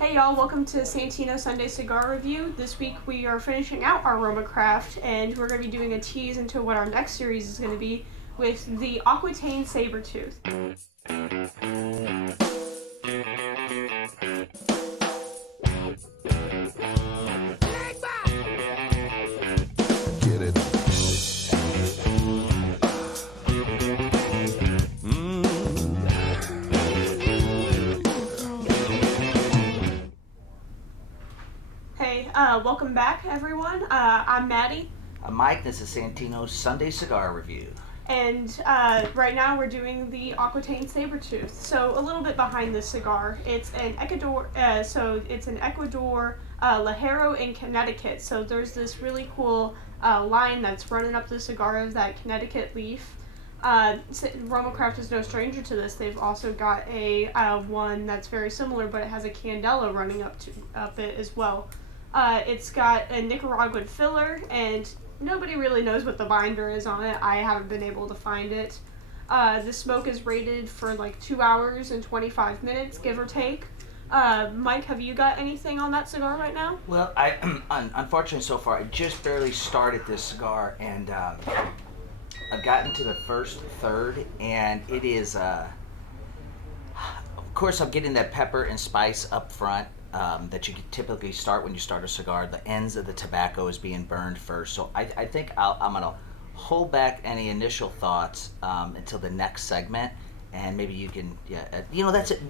Hey y'all, welcome to Santino Sunday Cigar Review. This week we are finishing out our RoMa craft and we're going to be doing a tease into what our next series is going to be with the Aquitaine Saber Tooth. Get it. Hey, welcome back everyone. I'm Maddy. I'm Mike. This is Santino's Sunday Cigar Review. And right now we're doing the Aquitaine Saber Tooth. So a little bit behind this cigar. It's an Ecuador, Ligero in Connecticut. So there's this really cool line that's running up the cigar of that Connecticut leaf. RoMa Craft is no stranger to this. They've also got a one that's very similar, but it has a Candela running up it as well. It's got a Nicaraguan filler, and nobody really knows what the binder is on it. I haven't been able to find it. The smoke is rated for like 2 hours and 25 minutes, give or take. Mike, have you got anything on that cigar right now? Well, I unfortunately so far I just barely started this cigar, and I've gotten to the first third, and it is of course I'm getting that pepper and spice up front that you typically start when you start a cigar. The ends of the tobacco is being burned first, so I think I'm gonna hold back any initial thoughts until the next segment, and maybe you can that's it.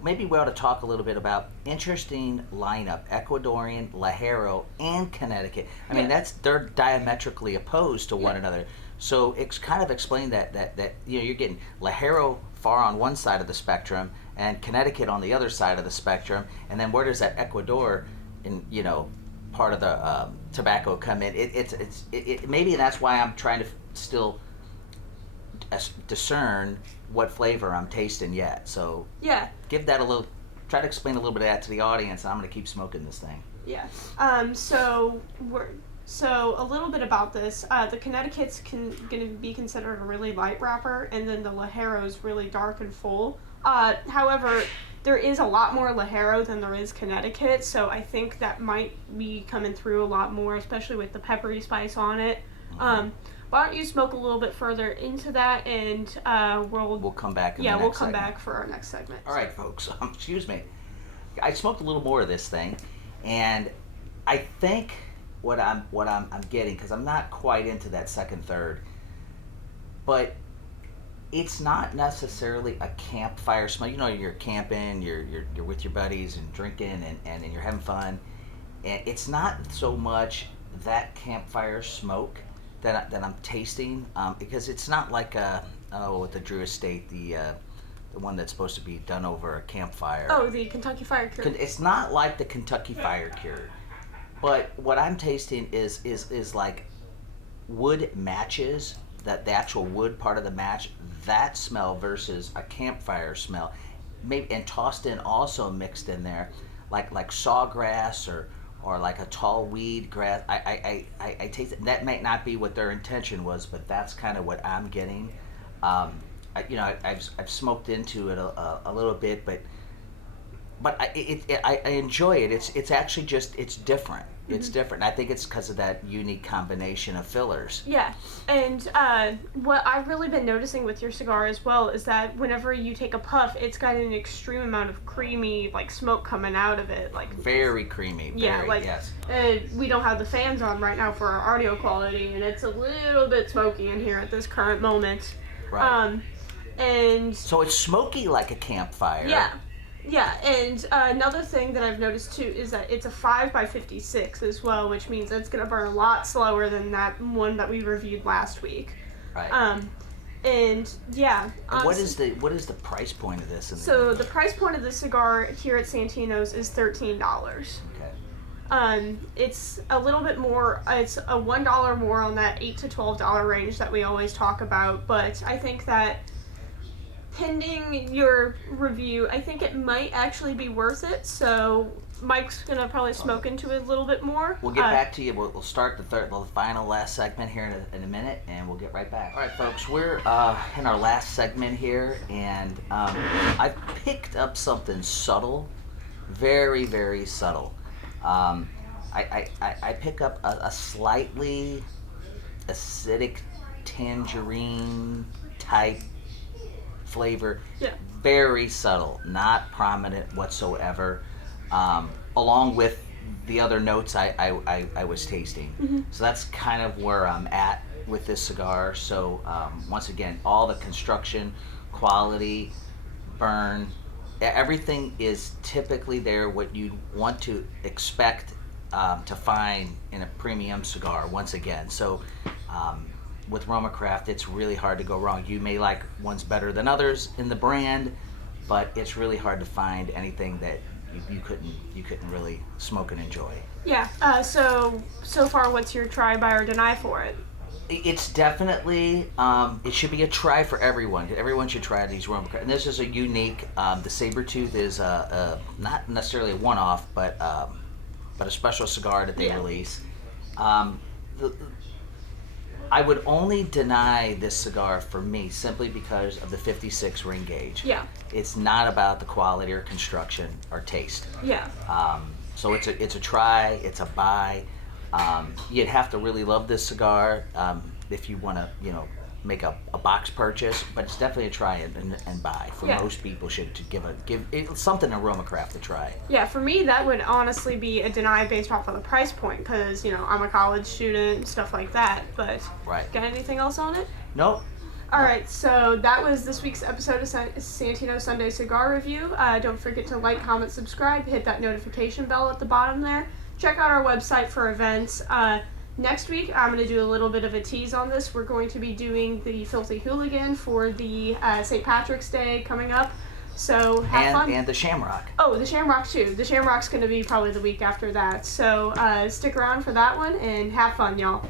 Maybe we ought to talk a little bit about interesting lineup: Ecuadorian, Ligero, and Connecticut. I mean, they're diametrically opposed to one another. So it's kind of explained that you're getting Ligero far on one side of the spectrum and Connecticut on the other side of the spectrum, and then where does that Ecuador in part of the tobacco come in? It maybe that's why I'm trying to still discern what flavor I'm tasting yet. So give that a little. Try to explain a little bit of that to the audience, and I'm going to keep smoking this thing. Yeah. So a little bit about this. The Connecticut's going to be considered a really light wrapper, and then the Ligero's really dark and full. However, there is a lot more Ligero than there is Connecticut, so I think that might be coming through a lot more, especially with the peppery spice on it. Why don't you smoke a little bit further into that, and we'll come back. We'll come back for our next segment. All right, folks. Excuse me. I smoked a little more of this thing, and I think what I'm getting, because I'm not quite into that second third, but it's not necessarily a campfire smell. You're camping, you're with your buddies and drinking and you're having fun, and it's not so much that campfire smoke that I'm tasting, because it's not like at the Drew Estate, the one that's supposed to be done over a campfire. Oh, the Kentucky Fire Cure. It's not like the Kentucky Fire Cure, but what I'm tasting is like wood matches, that the actual wood part of the match, that smell versus a campfire smell, maybe, and tossed in also mixed in there, like sawgrass or like a tall weed grass. I taste it. That might not be what their intention was, but that's kind of what I'm getting. I've smoked into it a little bit, but I enjoy it. It's actually it's different. It's different. And I think it's because of that unique combination of fillers. Yeah, and what I've really been noticing with your cigar as well is that whenever you take a puff, it's got an extreme amount of creamy, smoke coming out of it. Very creamy. Yes. We don't have the fans on right now for our audio quality, and it's a little bit smoky in here at this current moment. Right. And so it's smoky like a campfire. Yeah, and another thing that I've noticed too is that it's a 5x56 as well, which means it's going to burn a lot slower than that one that we reviewed last week. Right. And yeah. What is the price point of this? So the price point of this cigar here at Santino's is $13. Okay. It's a little bit more. It's a $1 more on that $8 to $12 range that we always talk about, but I think that, pending your review, I think it might actually be worth it. So Mike's gonna probably smoke into it a little bit more. We'll get back to you. We'll start the final last segment here in a minute, and we'll get right back. All right, folks, we're in our last segment here, and I've picked up something subtle Very, very subtle. I pick up a slightly acidic tangerine type flavor. Yeah. Very subtle, not prominent whatsoever. Along with the other notes I was tasting. Mm-hmm. So that's kind of where I'm at with this cigar. So once again, all the construction, quality, burn, everything is typically there what you'd want to expect to find in a premium cigar once again. So with RoMa Craft, it's really hard to go wrong. You may like ones better than others in the brand, but it's really hard to find anything that you couldn't really smoke and enjoy. Yeah. So far, what's your try, buy, or deny for it? It's definitely it should be a try for everyone. Everyone should try these RoMa Craft. And this is a unique. The Saber Tooth is not necessarily a one-off, but a special cigar that they release. I would only deny this cigar for me simply because of the 56 ring gauge. Yeah. It's not about the quality or construction or taste. Yeah. So it's a try, it's a buy. You'd have to really love this cigar if you want to, make a box purchase, but it's definitely a try and buy. For most people, should to give it something a RoMa Craft to try. Yeah, for me that would honestly be a deny based off of the price point, because I'm a college student and stuff like that. But got anything else on it? Nope. All right, so that was this week's episode of Santino Sunday Cigar Review. Don't forget to like, comment, subscribe, hit that notification bell at the bottom there. Check out our website for events. Next week, I'm going to do a little bit of a tease on this. We're going to be doing the Filthy Hooligan for the St. Patrick's Day coming up. So have fun. And the Shamrock. Oh, the Shamrock too. The Shamrock's going to be probably the week after that. So stick around for that one and have fun, y'all.